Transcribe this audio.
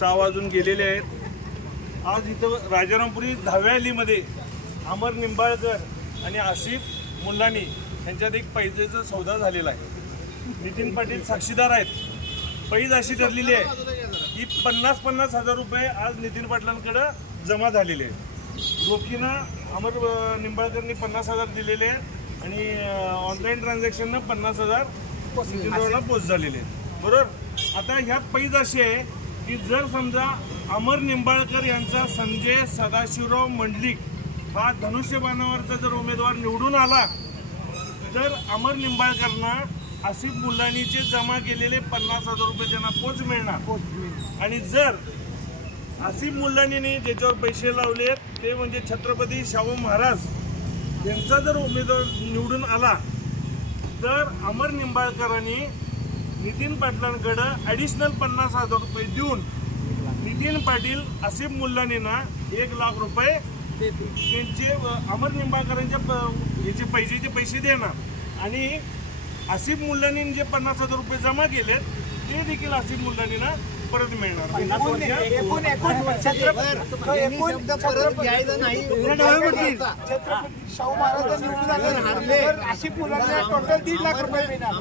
6 वाजून गेलेले आहेत। आज इथं राजारामपुरी 10व्या अलीमध्ये अमर निंबाळकर आणि आसिफ मुल्लानी यांच्यात एक पैजेचा सौदा झालेला आहे। नितीन पाटील साक्षीदार आहेत। पैज अशी ठरलेली आहे की 50-50 हजार रुपये आज नितीन पाटलांकडे जमा झालेले आहेत। रोखीनं अमर निंबाळकरनी 50,000 दिलेले आहेत आणि ऑनलाईन ट्रान्झॅक्शननं 50,000 नितीन पोस्ट झालेले आहेत, बरोबर। आता ह्यात पैज अशी आहे की जर समजा अमर निंबाळकर यांचा संजय सदाशिवराव मंडलिक हा धनुष्यबाणावरचा जर उमेदवार निवडून आला तर अमर निंबाळकरना आसिफ मुल्लानीचे जमा केलेले 50,000 रुपये त्यांना पोच मिळणार। आणि जर आसिफ मुल्लानीने ज्याच्यावर पैसे लावले ते म्हणजे छत्रपती शाहू महाराज यांचा जर उमेदवार निवडून आला तर अमर निंबाळकरांनी नितीन पाटलांकडे ॲडिशनल 50,000 रुपये देऊन नितीन पाटील आसिफ मुल्लानींना 1 लाख रुपये त्यांचे अमर निंबाळकरांच्या याचे पैसे देणार आणि आसिफ मुल्लानीने जे 50,000 रुपये जमा केलेत ते देखील आसिफ मुल्लानींना परत मिळणार। शाहू महाराज निवडून आले आसिफ मुल्लानीला टोटल 1.5 लाख रुपये मिळणार।